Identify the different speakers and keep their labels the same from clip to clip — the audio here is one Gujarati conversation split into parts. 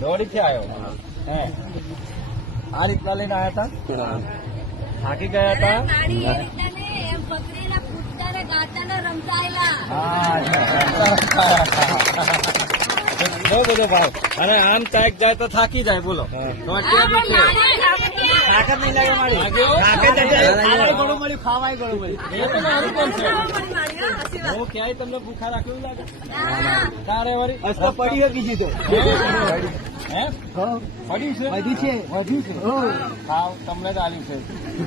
Speaker 1: દોડી આવ્યો હે. આ રીતના લઈને આવ્યા હતા થાકી ગયા હતા બહુ બધો ભાવ. અને આમ ચાક જાય તો થાકી જાય બોલો. તાકાત નહીં લાગે મારી. તાકાત. ઘણું મળ્યું ખાવાય ઘણું મળ્યું એ તો મારું પણ છે? હું ક્યાંય તમને ભૂખા રાખ્યું લાગે? તારે વળી?
Speaker 2: અસ્તો પડી હે જીતો
Speaker 1: હે? પડ્યું છે?
Speaker 2: વધ્યું છે. વધ્યું છે?
Speaker 1: ભાવ તમને જ આલ્યું છે.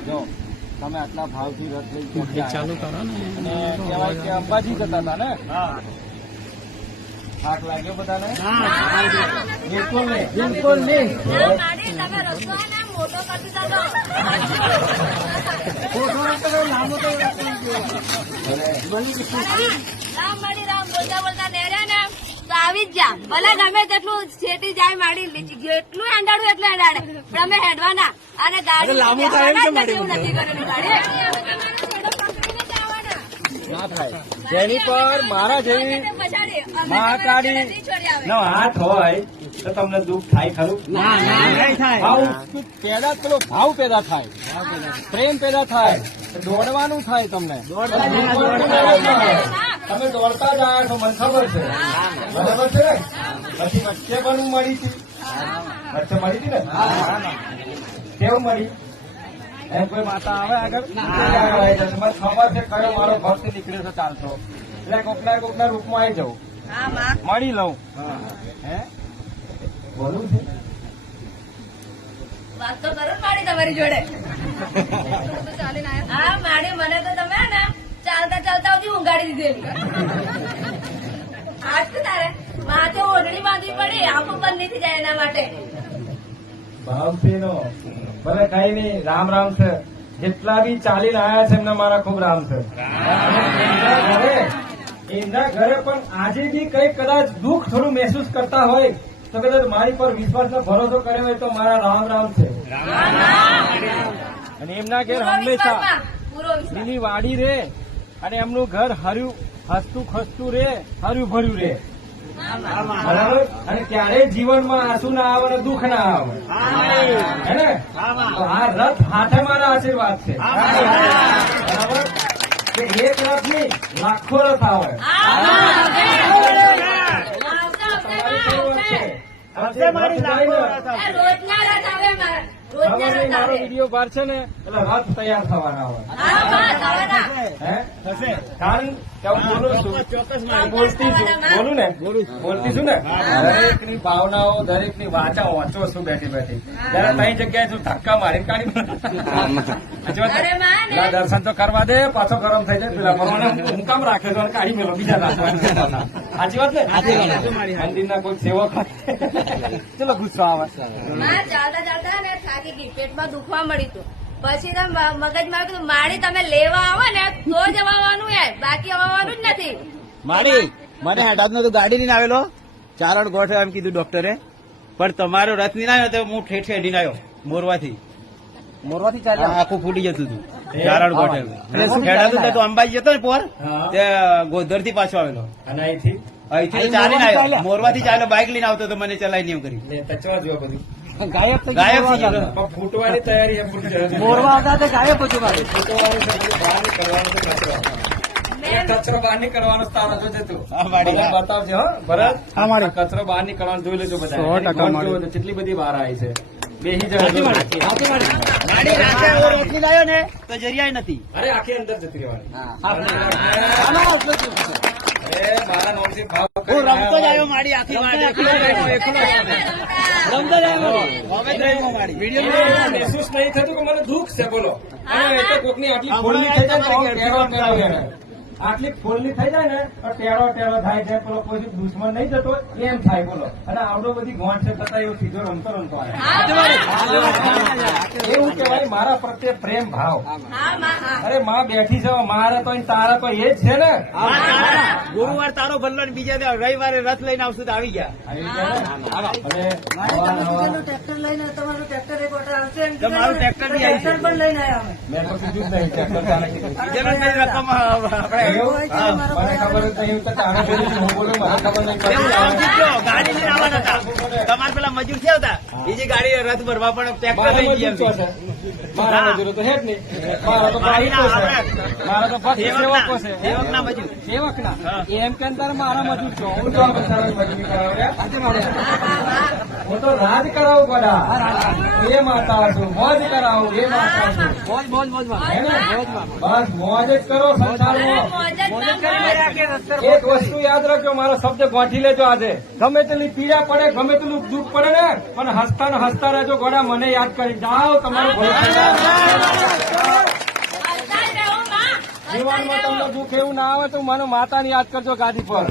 Speaker 1: જો તમે આટલા ભાવથી રથ લઈ ચાલુ કરો ને. અને કહેવાય કે અંબાજી જતા હતા ને? થાક લાગ્યો બધાને? બિલકુલ નહીં.
Speaker 2: બિલકુલ નહીં.
Speaker 3: આવી જ જા. ભલે ગમે તેટલું છેટી જાય માડી જેટલું હેંડાડું એટલું હેંડાડે. પણ અમે હેડવાના. અને ગાડી
Speaker 2: લાંબુ થાય
Speaker 3: એવું નથી કરેલું ગાડી
Speaker 1: ના થાય. જેની પર મારા જેવી મહાકાળી નો હાથ હોય તો તમને દુઃખ થાય ખરું?
Speaker 2: ના ના થાય.
Speaker 1: ભાવ પેદા પેલો ભાવ પેદા થાય. પ્રેમ પેદા થાય. દોડવાનું થાય તમને. તમે દોડતા જ આવ્યા છો મને ખબર છે. બરાબર છે પછી વચ્ચે પણ મળી હતી. વચ્ચે મળી હતી ને? કેવું મળી? એમ કોઈ માતા આવે આગળ? મને ખબર છે કયો મારો ભક્ત નીકળ્યો છે ચાલતો. એટલે કોકના કોકના રૂપમાં આવી
Speaker 3: માં.
Speaker 1: મળી લઉં. હે. બોલું છે?
Speaker 3: વાત તો કરો માડી તમારી જોડે. હા માડી મને તો તમે ને ચાલતા ચાલતા સુધી ઊંઘાડી દીધેલી. આજ શું તારે માથે ઓઢણી બાંધવી પડી આંખો બંધ નથી જાય એના માટે.
Speaker 1: ભાવ નો ભલે કઈ નહીં રામ રામ છે. જેટલા બી ચાલીને આવ્યા છે એમને મારા ખૂબ રામ છે. એમના ઘરે પણ આજે બી કઈ કદાચ દુઃખ થોડું મહેસૂસ કરતા હોય તો કદાચ મારી પર વિશ્વાસનો ભરોસો કર્યો હોય તો મારા રામ રામ છે. અને એમના ઘેર હંમેશા લીલી વાડી રે અને એમનું ઘર હર્યું હસતું ખસતું રે હર્યું ભર્યું રે. બરાબર? અને ક્યારેય જીવનમાં આંસુ ના આવે અને દુઃખ ના આવે. હે ને? તો આ રથ હાથે મારા આશીર્વાદ છે. કે એક રથની લાખો રથ. આવે
Speaker 2: મારી
Speaker 1: વીડિયો બહાર છે ને એટલે રથ તૈયાર થવાના આવે
Speaker 3: હા
Speaker 1: કારણ કે હું બોલું છું? હું બોલતી છું. બોલું ને? બોલતી છું ને? દરેક ભાવનાઓ દરેકની વાચા વાંચો છું બેઠી બેઠી. જયારે કઈ જગ્યાએ તું ધક્કા મારી કાઢી ને?
Speaker 3: ને.
Speaker 1: ના, દર્શન તો કરવા દે પાછો ગરમ થઈ જાય પેલા ભગવાને હું- કામ રાખે છે અને કાઢી મેલો બીજા સાચી વાત ને? મંદિરના કોઈ સેવક ચલો ગુસ્સો આવે.
Speaker 3: ચાલતા ચાલતા ને થાકી ગઈ પેટમાં દુખવા મળી તું પછી તો મગજમાં કીધું માણી તમે લેવા આવો ને તો જ આવવાનું યાર. બાકી આવવાનું જ નથી.
Speaker 2: માણી મને હેઠાત નો તો ગાડી નહીં આવેલો. ચારણ ગોઠે એમ કીધું ડોક્ટરે. પણ તમારો રથ નહીં આવ્યો તો હું ઠેઠ હેડીને આવ્યો મોરવાથી.
Speaker 1: મોરવાથી
Speaker 2: ચાલ્યા? આખું ફૂટી જતું હતું. ચારણ ગોઠે. હેડાતું તો અંબાજી જતો ને પોર તે ગોધરથી પાછો આવેલો.
Speaker 1: અને અહીંથી?
Speaker 2: અહીંથી ચાલીને આવ્યો. મોરવાથી ચાલ્યો બાઇક લઈને આવતો તો મને ચલાવી નહીં કરી.
Speaker 1: ને જોવા બધું?
Speaker 2: ગાયબ થઈ ગયા
Speaker 1: પણ ફૂટવાની તૈયારી જાય.
Speaker 2: મોરવા હતા તે ગાયબ હતું મારે.
Speaker 1: કચરો. બહાર નીકળવાનો સ્થાન હતો જોજે બતાવજો
Speaker 2: હા, માડી.
Speaker 1: મને બતાવજે હો, ભરત.
Speaker 2: હા,
Speaker 1: કચરો બહાર નીકળવાનો જોઈ લેજો બધા. કેટલી બધી બહાર આવી છે.
Speaker 2: રોટલી લાવ્યો ને તો જરિયાય નથી.
Speaker 1: અરે આખી અંદર જતી રહેવાની. મારા નોમથી ભાવ
Speaker 2: હું રમતો જ
Speaker 1: આવ્યો
Speaker 2: આવ્યો આખી
Speaker 1: એકલો મહેસૂસ નહીં થતું કે મને દુઃખ છે બોલો. કોકની આટલી ફોડલી થઈ જાય ને તો ટેરો ટેરો એને. આટલી ફોડલી થઈ જાય ને તો ટેરો ટેરો થાય છે પેલો કોઈ દુશ્મન નહીં જતો એમ થાય બોલો. અને આવડો બધી ગોંઠ છે છતાં એવો સીધો રમતો રમતો આવે. એવું કહેવાય મારા પ્રત્યે પ્રેમ ભાવ.
Speaker 3: હા માં હા
Speaker 1: અરે માં બેઠી છે મારે તો તારા તો એ જ છે ને.
Speaker 2: ગુરુવાર તારો ભલ્લો ને બીજા દિવસે રવિવારે રથ લઈને આવશું તો આવી ગયા.
Speaker 4: ટ્રેક્ટર લઈને તમારું ટ્રેક્ટર એક આવશે
Speaker 2: મારું ટ્રેક્ટર
Speaker 4: પણ લઈને આવ્યા
Speaker 1: મેં તો કીધું જ નહીં ટ્રેક્ટર
Speaker 2: રકમ આપણે
Speaker 1: એવું?
Speaker 4: હા,
Speaker 1: મને ખબર જ નહીં તો તારે બોલ્યું હું બોલું મને ખબર નહીં
Speaker 2: એવું
Speaker 1: પડતી.
Speaker 2: આમ જીત્યો, ગાડી લઈને આવવાના હતા. પેલા મજૂર છે હતા? બીજી ગાડી રથ ભરવા પણ ટ્રેક્ટર
Speaker 1: મારા
Speaker 2: લઈ ગયા
Speaker 1: મારા મજૂરો તો હે નહીં. મારા તો મારા તો ભક્ત સેવકો છે.
Speaker 2: સેવકના મજૂર.
Speaker 1: સેવક ના એમ કે તારે મારા મજૂર છો? હું તો આ બધાને મજૂરી કરાવ્યા આજે મારે. હું તો રાજ કરાવું બધા એ માતા છું. મોજ કરાવું. એ માતા છું.
Speaker 2: મોજ મોજ મોજ.
Speaker 1: બસ મોજ જ કરો સંસારમાં. એક વસ્તુ યાદ રાખજો મારો શબ્દ ગોઠી લેજો આજે. ગમે તેટલી પીડા પડે ગમે તેટલું દુઃખ પડે ને પણ હસતા ને હસતા રહેજો ગોડા મને યાદ કરી જાઓ તમારું જીવનમાં તમને દુઃખ એવું ના આવે તો મને માતાને યાદ કરજો ગાદી પર.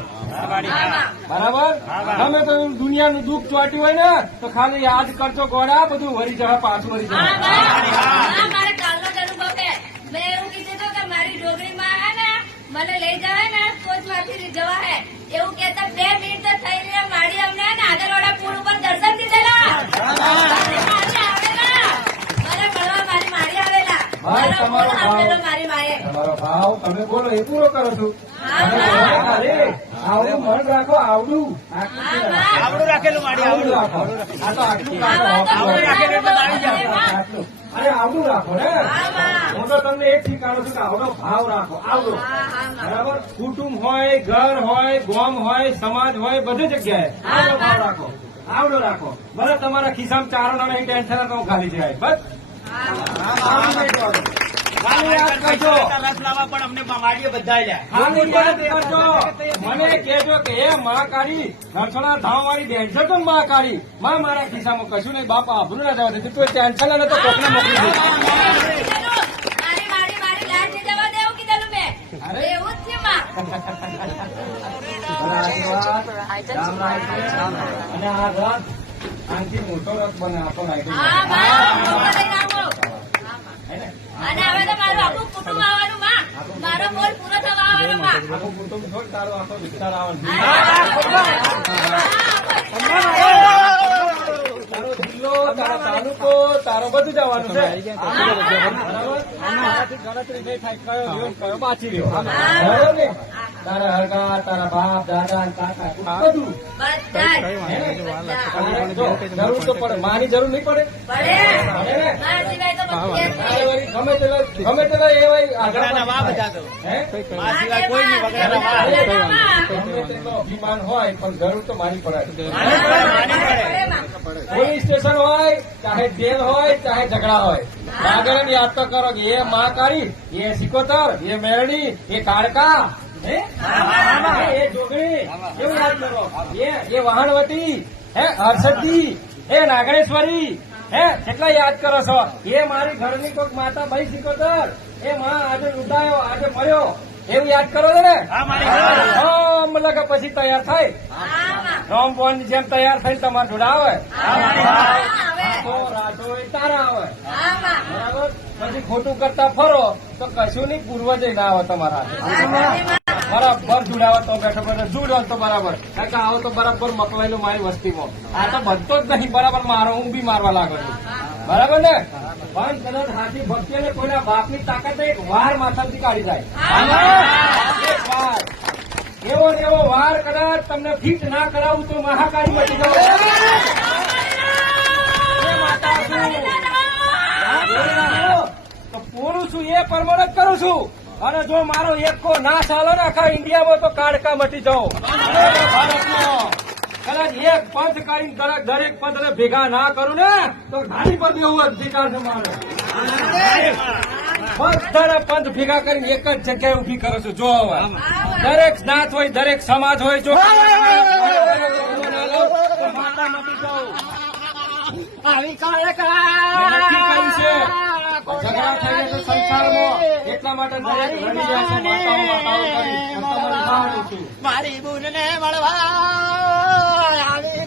Speaker 1: બરાબર? તમે તો દુનિયાનું દુઃખ ચોટ્યું હોય ને તો ખાલી યાદ કરજો ગોડા બધું વરી જવા પાછું વરી
Speaker 3: હા,
Speaker 1: જવા
Speaker 3: મને લઈ જવાય ને કોચમાંથી જવા હે એવું કેતા બે મિનિટ તો થઈ રહ્યા. માડી અમને આગળવાળા પુલ ઉપર દર્શન દીધેલા મારી માડી આવેલા મને મળવા મારી માડી આવેલા
Speaker 1: તમારો ભાવ. તમારો ભાવ. તમે બોલો એ પૂરો કરો છો. અરે આવડું મન રાખો આવડું.
Speaker 2: રાખેલું માડી
Speaker 1: રાખો. આ તો આટલું
Speaker 2: રાખેલું એટલે.
Speaker 1: અરે આવડું રાખો ને.
Speaker 3: હું
Speaker 1: તો તમને એક શીખવાડું છું કે આવડો ભાવ રાખો. આવડો. બરાબર? કુટુંબ હોય ઘર હોય ગોમ હોય સમાજ હોય બધી જગ્યાએ આવડો ભાવ રાખો. આવડો રાખો. ભલે તમારા ખિસ્સામાં ચારો ના ટેન્શન તો ખાલી જાય બસ. મને કેજો કે એ મહાકાળી રણછોડા ધામ વાળી તો મહાકાળી માં મારા ખિસ્સામાં કશું નહીં બાપા આભરું ના જવા દે તું ટેન્શન ના તો કોકને મોકલી દે અને આ રથ આનથી મોટો રથ બને આપો નાખ્યો
Speaker 3: હા માં મોકલો લઈને આવો. અને હવે તો મારું આખું કુટુંબ આવવાનું માં. મારો બોલ પૂરો થવા આવવાનો માં.
Speaker 1: આખું કુટુંબ છોડ તારો આખો વિસ્તાર આવવાનો તારો તાલુકો તારો બધું જવાનું છે ગણતરી નહીં થાય કયો કયો બાચી રહ્યો? બરાબર ને? તારા હળગા તારા બાપ દાદા કાકા
Speaker 3: બધું.
Speaker 1: જરૂર તો પડે. માની જરૂર નહીં પડે? ગમે તેટલા ગમે એવા
Speaker 2: મા
Speaker 1: અભિમાન હોય પણ જરૂર તો માની પડે
Speaker 2: માની પડે, માની પડે.
Speaker 1: પોલીસ સ્ટેશન હોય ચાહે જેલ હોય ચાહે ઝઘડા હોય. આગળ યાદ તો કરો કે એ મહાકાળી એ સિકોતર એ મેરડી એ કાળકા? એ જોગણી એવું યાદ કરો? એ એ વહાણવતી હે હર્ષદી હે નાગણેશ્વરી હે કેટલા યાદ કરો છો? એ મારી ઘરની કોઈક માતા ભાઈ સિકોતર. એ માં આજે લૂંટાયો આજે મળ્યો. એવું યાદ કરો છો ને?
Speaker 2: હા, મારી ઘર.
Speaker 1: રામ લગા પછી તૈયાર થાય. રામ ભવન જેમ તૈયાર થઈને તમારે જોડે આવે. રાઠો એ તારા આવે. બરાબર? પછી ખોટું કરતા ફરો તો કશું નહીં પૂર્વજ ના આવે તમારા. બરાબર જોડાવા તો બેઠો બેઠો જોડો તો બરાબર. કારણ કે આવો તો બરાબર મકવાયેલો મારી વસ્તીમાં. આ તો બનતો જ નહીં, બરાબર મારો, હું બી મારવા લાગ્યો છું. બરાબર ને? પણ કદાચ હાથી ભક્તિ ને કોઈના બાપની તાકાત એક વાર માથાથી કાઢી જાય. એવો ને એવો વાર કદાચ તમને ફિટ ના કરાવું તો મહાકાળી મટી જાવ તો પૂરું છું, એ પ્રમાણે કરું છું. અને જો મારો એકો ના ચાલે ને આખા ઇન્ડિયામાં તો કાડકા મટી જાઓ. કદાચ એક પંથ કાઢીને દરેક પંથ પંથને ભેગા ના કરું ને તો ગાડી પર બેવું અધિકાર છે મારે. બધા પંથ ભેગા કરીને એક જ જગ્યાએ ઊભી કરું છું. જો હવે. દરેક નાથ હોય દરેક સમાજ હોય જો માતા મટી ઝઘડા થઈ ગયા સંસારમાં એટલા માટે દરેક રડી રહ્યા છે માતાઓ માતાઓ કરી
Speaker 2: મારી બુન ને મળવા આવી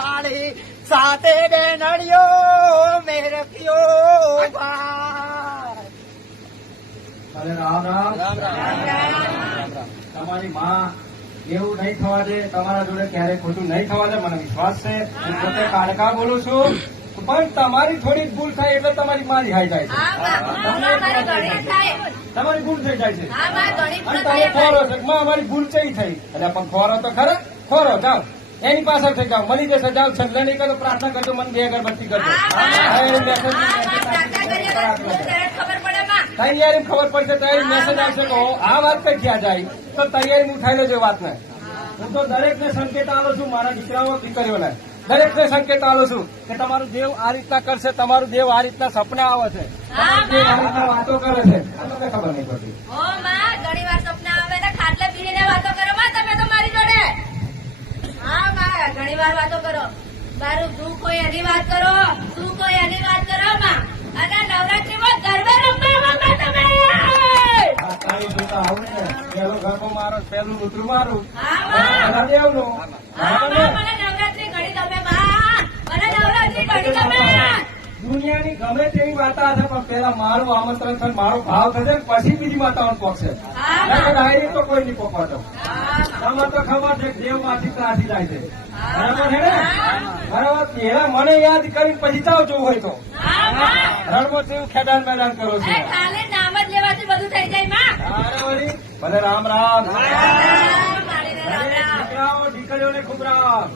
Speaker 2: વાળી સાથે બેનડીઓ મેરખ્યો ભાઈ.
Speaker 1: અરે રામ રામ. તમારી માં એવું નહીં થવા દે તમારા જોડે ક્યારેય ખોટું નહીં થવા દે મને વિશ્વાસ છે. હું પોતે કાળકા બોલું છું. પણ તમારી થોડી ભૂલ થાય એટલે તમારી માં રિહાઈ જાય છે. તમારી ભૂલ થઈ જાય છે. અને તમે ખોરો છો. માં અમારી ભૂલ ચઈ થઈ? એટલે પણ ખોરો તો ખરા. ખોરો જાઓ. એની પાછળ થઈ જાઓ. મળી જશે જાઓ. છગડા નહીં કરો પ્રાર્થના કરજો મને બે અગરબત્તી કરજો.
Speaker 3: હા,
Speaker 1: હા,
Speaker 3: હા,
Speaker 1: તૈયારી ખબર પડશે તૈયારી મેસેજ આવશે કે આ વાત કઈ ક્યાં જાય? તો તૈયારી ઉઠાઈ લેજો વાત વાતને. હું. તો દરેકને સંકેત આવો છું મારા દીકરાઓ દીકરીઓને. દરેકને સંકેત આલો છું કે તમારું દેવ આ રીતના કરશે તમારું દેવ આ રીતના સપના આવે છે. દેવ આ રીતના વાતો કરે છે. આ તો ખબર નહીં પડતી.
Speaker 3: ઓ માં ઘણી વાર સપના આવે ને ખાટલે પીને વાતો કરો. માં તમે તો મારી જોડે. હા માં ઘણી વાર વાતો કરો. મારું દુઃખ હોય એની વાત કરો સુખ હોય એની વાત કરો માં અને નવરાત્રીમાં ગરબે રમવા માં તમે
Speaker 1: આ તારી જોતા આવું ને પેલો ગરબો મારો પેલું મારું. દેવનું દુનિયાની ગમે તેવી વાતા હશે પણ પેલા મારું આમંત્રણ છે મારો ભાવ થશે પછી બીજી વાતાવરણ પહોંચશે ડાયરેક્ટ તો કોઈ નહીં પહોંચતો તમને તો ખબર છે દેવમાંથી ત્રાસી જાય છે. બરાબર છે ને? બરાબર? પેલા મને યાદ કરી પછી જાઓ જોવું હોય તો.
Speaker 3: હા માં.
Speaker 1: જેવું ખેદાન મેદાન કરો છો.
Speaker 3: બધું થઈ જાય
Speaker 1: ભલે રામ રામ. દીકરાઓ દીકરીઓને ખૂબ રામ.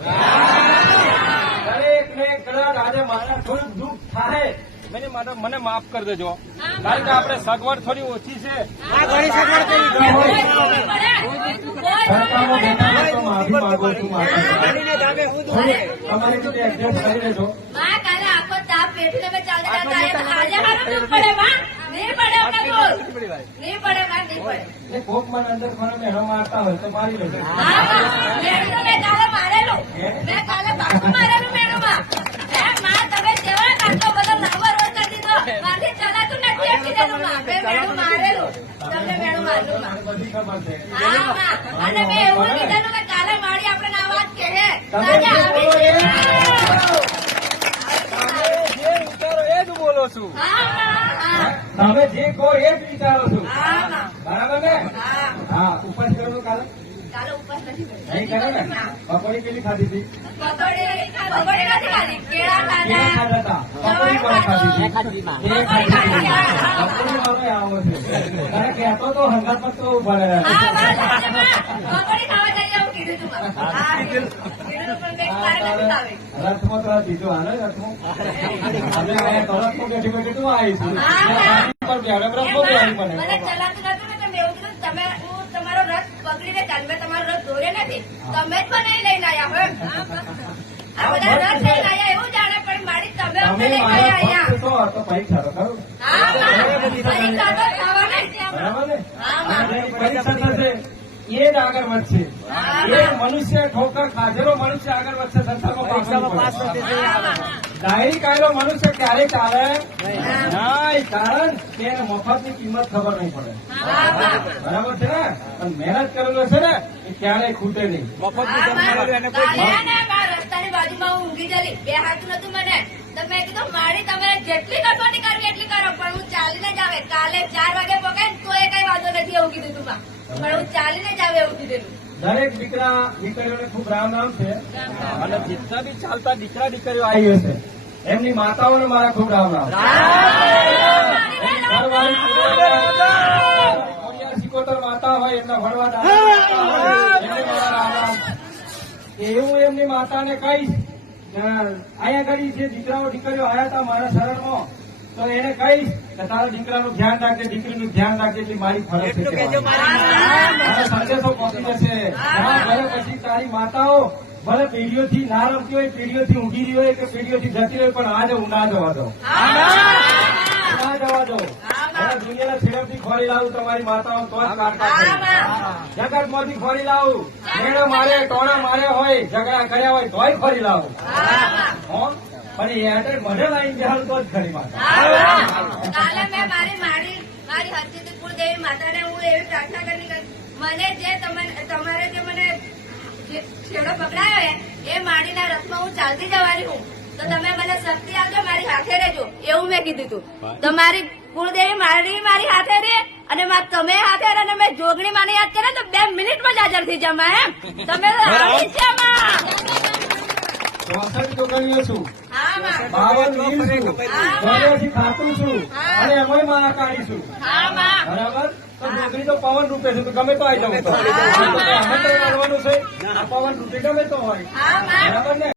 Speaker 1: મારા થોડુંક દુઃખ થાય મને મને મને માફ કરી દેજો. કારણ કે આપણે સગવડ થોડી ઓછી છે. સરકારમાં બેઠા હોય તો માફી માંગુ છું માતા તમારે રીતે એડજસ્ટ કરી લેજો.
Speaker 3: અને મેં એવું કીધેલું કે કાલે મારી આ વાત કહે આજે આવી છું.
Speaker 1: તમે જે કહો એ જ વિચારો છું. બરાબર ને
Speaker 3: હા.
Speaker 1: હા ઉપવાસ કરો કાલે
Speaker 3: કાલે ઉપવાસ નથી કર્યો.
Speaker 1: નહીં કરે ને? બપોરે કેટલી ખાધી હતી?
Speaker 3: પકોડી પકોડી ખાધી
Speaker 1: હતા. તો હંગાત પર તો
Speaker 3: ઊભા.
Speaker 1: રથમાં તો દીધો હાલે રથમાં. અમે અહીંયા બેઠી બેઠી તું આવીશું. પર બેઠે રથમાં પડે
Speaker 3: ચલાતું નતું ને તો મેં એવું કીધું તમે હું તમારો રથ પકડીને તમારો રથ દોર્યો નથી. તમે જ મને લઈને આવ્યા હોય આ બધા રથ લઈને આવ્યા એવું જાણે પણ મારી તમે અમને લઈને આવ્યા
Speaker 1: એ જ આગળ વધશે. એ મનુષ્ય ઠોકર ખાધેલો મનુષ્ય આગળ વધશે સંસારમાં પાસ નથી. ડાયરી કાયદો મનુષ્ય ક્યારે ચાલે? નહીં. કારણ કે એને મફતની કિંમત ખબર નહીં પડે. બરાબર. છે ને? પણ મહેનત કરેલો છે ને એ ક્યારેય ખૂટે નહીં.
Speaker 3: રસ્તાની બાજુમાં હું ઊંઘી ગયેલી બે હાથ નતું મને. તો મેં કીધું મારી તમે જેટલી કસોટી કરવી એટલી કરો પણ હું ચાલીને જ આવે. કાલે ચાર વાગે પકાય તો એ કઈ વાંધો નથી એવું કીધું તું પણ હું ચાલીને જ આવે એવું કીધેલું.
Speaker 1: દરેક દીકરા દીકરીઓને ખૂબ રામ રામ છે. અને જેટલા બી ચાલતા દીકરા દીકરીઓ આવી હશે એમની માતાઓને મારા ખૂબ રામ રામ. સિકોતર માતા હોય એમના ભણવા. એવું એમની માતાને કહીશ. અહીંયા ઘડી જે દીકરાઓ દીકરીઓ આવ્યા હતા મારા શરણમાં તો એને કહીશ કે તારા દીકરાનું ધ્યાન રાખજે દીકરીનું ધ્યાન રાખજે એટલી મારી ફરજ છે. સંદેશો પહોંચી જશે. ભલે પછી તારી માતાઓ ભલે પેઢીઓથી ના રમતી હોય પેઢીઓથી ઊંઘી રહી હોય કે પેઢીઓથી જતી હોય પણ આજે હું ના જવા દઉં ના જવા દઉં દુનિયાના છેડેથી ફરી લાવું તમારી માતાઓ તો જ કાઢતા જગતમાંથી ફરી લાવું. મેળો મારે ટોણા મારે હોય ઝઘડા કર્યા હોય તોય ફરી લાવું. હો? પણ એ એટલે મને લાઈન બેહાડ તો જ ખરી માતા.
Speaker 3: કાલે મેં મારી મારી મારી હરજીતી કુળદેવી માતાને હું એવી પ્રાર્થના કરી મને જે તમારે જે મને છેડો પકડાયો હે, એ માડીના રથમાં હું ચાલતી જવાની હું. તો તમે મને શક્તિ આપજો મારી હાથે રહેજો. એવું મેં કીધું તું. તો મારી કુળદેવી મારી મારી હાથે રે અને મા તમે હાથે રે અને મેં જોગણી માને યાદ કરે તો બે મિનિટમાં જ હાજર થઈ જમા એમ. તમે
Speaker 1: ચોસઠ છોકરીઓ છું.
Speaker 3: હા માં.
Speaker 1: બાવન વીર છું. ખાતું છું. અને એમાં મારા કાઢી છું. બરાબર? તો નોકરી તો પવન રૂપે છે તો ગમે તો આવી જાઉં. તો પવન રૂપે ગમે તો હોય. બરાબર ને?